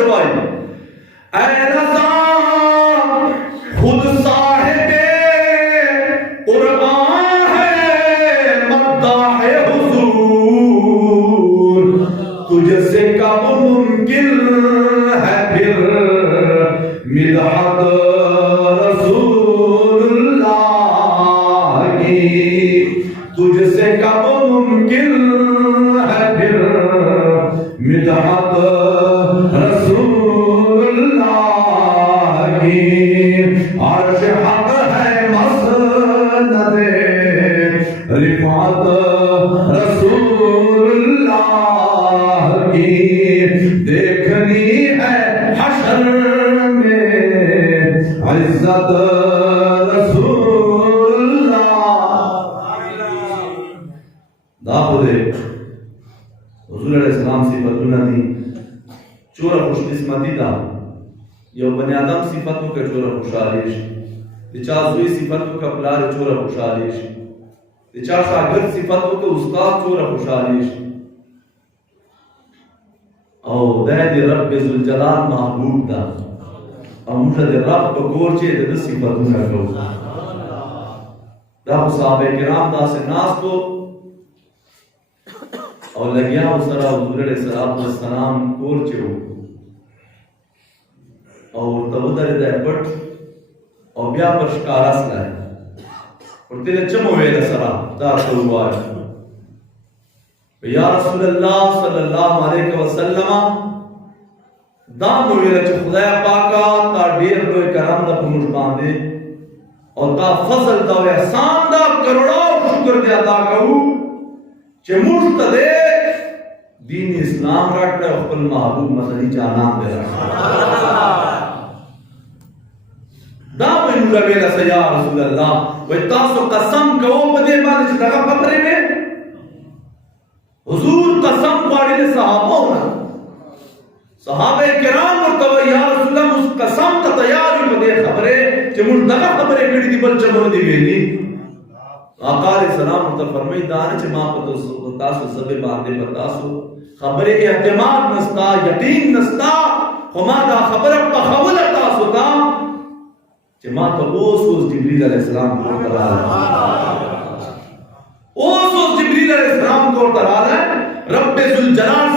چوائی اے رضا خود صاحب قرآن ہے مداح حضور تجھ سے کب ممکن ہے پھر مدحت رسول اللہ کی تجھ سے کب ممکن ہے پھر مدحت رسول اللہ کی عرش حق ہے مسند رفعت رسول اللہ کی دیکھنی ہے حشر میں عزت رسول اللہ دا خودے حضور علیہ السلام صفتوں دی چورا خوش قسمتی دا یو بنی آدم صفتوں کا چورا خوشحالیش چازوی صفتوں کا پلار چورا خوشحالیش چا شاگرد صفتوں کا استاد چورا خوشحالیش او دید رب ذوالجلال محبوب دا او مجھے دے رب کو گورچے دے صفتوں کا جو دا صحابہ کرام دا سے ناس کو اور لگیا اسرا حضور علیہ السلام کورچے ہو اور تودر دے پٹ اور بیا پر شکارا سلائے اور تیلے چمو ہوئے دے سرا دار تو ہوا ہے یا رسول اللہ صلی اللہ علیہ وسلم دام ہوئے دے خدا پاکا تا دیر روئے کرم دا پموش باندے اور تا فضل دا و احسان دا کروڑا شکر دے ادا کرو چے مجتدے دین اسلام رکھ رہے اپل محبوب مدنی جانان دے رکھ دام انہوں لگے لسا یا رسول اللہ وہ تاسو قسم کہو پدے بانے چھ دگا پترے میں حضور قسم پاڑی لے صحابہ ہونا صحابہ کرام مرتبہ یا رسول اللہ اس قسم تا تیار ہوئی پدے خبرے چھ مجھ دگا خبرے کڑی دی بل چمر دی بیلی آقا علیہ السلام مرتبہ فرمائی دانے چھ ماں پتاسو سبے باندے پتاسو خبرے اعتماد نستا یقین نستا خما دا خبر پخول تاسو تا چھ ماں تو اوس جبریل علیہ السلام کو ترال اوس جبریل علیہ السلام کو ترال ہے رب ذوالجلال